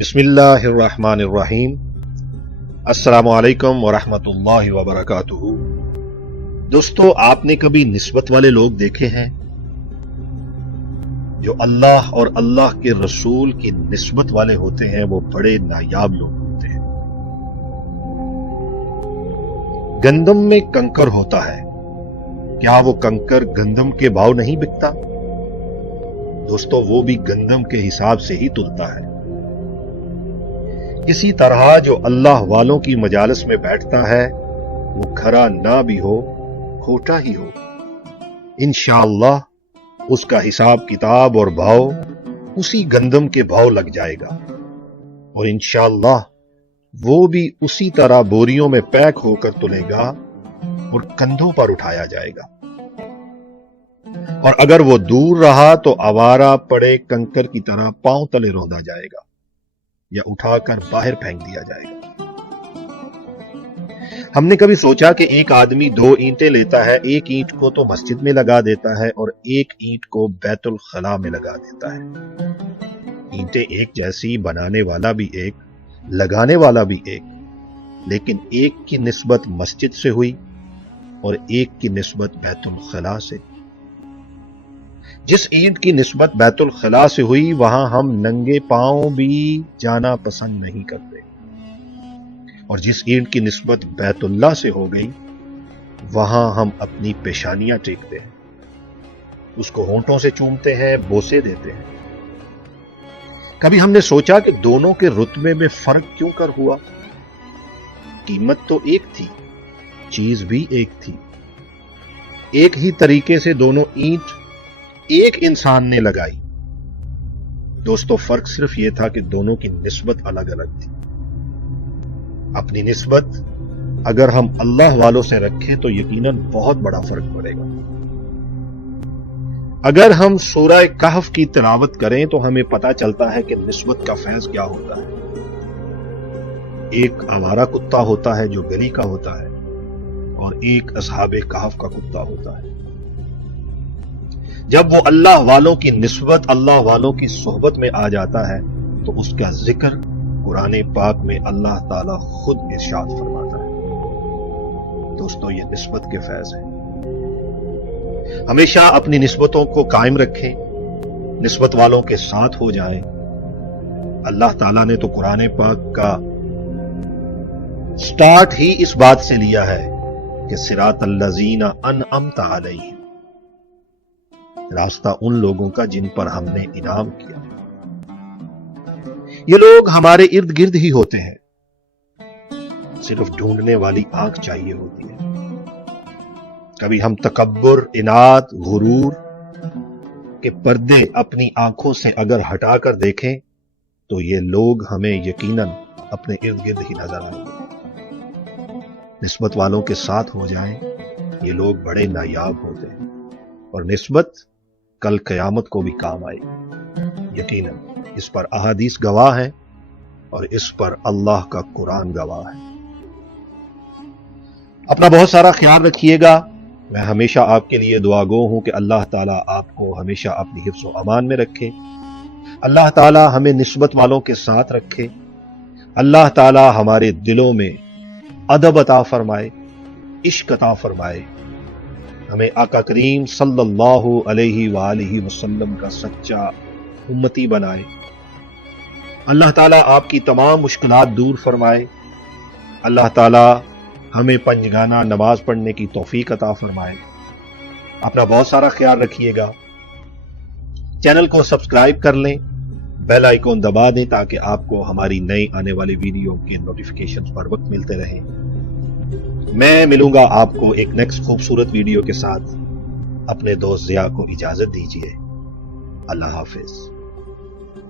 बिस्मिल्लाह अर्रहमान अर्रहीम। अस्सलाम वालेकुम वरहमतुल्लाहि वबरकातुहू। दोस्तों, आपने कभी निस्बत वाले लोग देखे हैं? जो अल्लाह और अल्लाह के रसूल की निस्बत वाले होते हैं वो बड़े नायाब लोग होते हैं। गंदम में कंकर होता है, क्या वो कंकर गंदम के भाव नहीं बिकता? दोस्तों, वो भी गंदम के हिसाब से ही तुलता है। इसी तरह जो अल्लाह वालों की मजालिस में बैठता है वो खरा ना भी हो, खोटा ही हो, इंशाअल्लाह उसका हिसाब किताब और भाव उसी गंदम के भाव लग जाएगा और इंशाअल्लाह वो भी उसी तरह बोरियों में पैक होकर तुलेगा और कंधों पर उठाया जाएगा। और अगर वो दूर रहा तो आवारा पड़े कंकर की तरह पांव तले रौंदा जाएगा या उठाकर बाहर फेंक दिया जाएगा। हमने कभी सोचा कि एक आदमी 2 ईंटें लेता है, एक ईंट को तो मस्जिद में लगा देता है और एक ईंट को बैतुल खला में लगा देता है। ईंटें एक जैसी, बनाने वाला भी एक, लगाने वाला भी एक, लेकिन एक की निस्बत मस्जिद से हुई और एक की निस्बत बैतुल खला से। जिस ईंट की निस्बत बैतुल खला से हुई वहां हम नंगे पांव भी जाना पसंद नहीं करते, और जिस ईंट की निस्बत बैतुल्लाह से हो गई वहां हम अपनी पेशानियां टेकते हैं, उसको होंठों से चूमते हैं, बोसे देते हैं। कभी हमने सोचा कि दोनों के रुतबे में फर्क क्यों कर हुआ? कीमत तो एक थी, चीज भी एक थी। एक ही तरीके से दोनों ईंट एक इंसान ने लगाई। दोस्तों, फर्क सिर्फ यह था कि दोनों की निस्बत अलग अलग थी। अपनी निस्बत अगर हम अल्लाह वालों से रखें तो यकीनन बहुत बड़ा फर्क पड़ेगा। अगर हम सूरह कहफ की तिलावत करें तो हमें पता चलता है कि निस्बत का फैज क्या होता है। एक आवारा कुत्ता होता है जो गली का होता है और एक असहाबे कहफ का कुत्ता होता है। जब वो अल्लाह वालों की निस्बत, अल्लाह वालों की सोहबत में आ जाता है तो उसका जिक्र कुरान पाक में अल्लाह ताला खुद इरशाद फरमाता है। दोस्तों, ये निस्बत के फैज है। हमेशा अपनी निस्बतों को कायम रखें, निस्बत वालों के साथ हो जाएं। अल्लाह ताला ने तो कुरान पाक का स्टार्ट ही इस बात से लिया है कि सिरातल लज़ीना अनअमता अलैहिम, रास्ता उन लोगों का जिन पर हमने इनाम किया। ये लोग हमारे इर्द गिर्द ही होते हैं, सिर्फ ढूंढने वाली आंख चाहिए होती है। कभी हम तकब्बुर, इनाद, गुरूर के पर्दे अपनी आंखों से अगर हटाकर देखें तो ये लोग हमें यकीनन अपने इर्द गिर्द ही नजर आएंगे। निस्बत वालों के साथ हो जाएं, ये लोग बड़े नायाब होते हैं और निस्बत कल कयामत को भी काम आएगी। यकीनन इस पर अहादीस गवाह है और इस पर अल्लाह का कुरान गवाह है। अपना बहुत सारा ख्याल रखिएगा। मैं हमेशा आपके लिए दुआगो हूं कि अल्लाह ताला आपको हमेशा अपनी हिफ्ज़ व अमान में रखे। अल्लाह ताला हमें निस्बत वालों के साथ रखे। अल्लाह ताला हमारे दिलों में अदब अता फरमाए, इश्क अता फरमाए। हमें आका करीम सल्लल्लाहु अलैहि वालिहि वसल्लम का सच्चा उम्मती बनाए। अल्लाह ताला आपकी तमाम मुश्किलात दूर फरमाए। अल्लाह ताला हमें पंजगाना नमाज पढ़ने की तौफीक अता फरमाए। अपना बहुत सारा ख्याल रखिएगा। चैनल को सब्सक्राइब कर लें, बेल आइकॉन दबा दें ताकि आपको हमारी नई आने वाली वीडियो के नोटिफिकेशंस पर वक्त मिलते रहें। मैं मिलूंगा आपको एक नेक्स्ट खूबसूरत वीडियो के साथ। अपने दोस्त ज़िया को इजाजत दीजिए। अल्लाह हाफिज।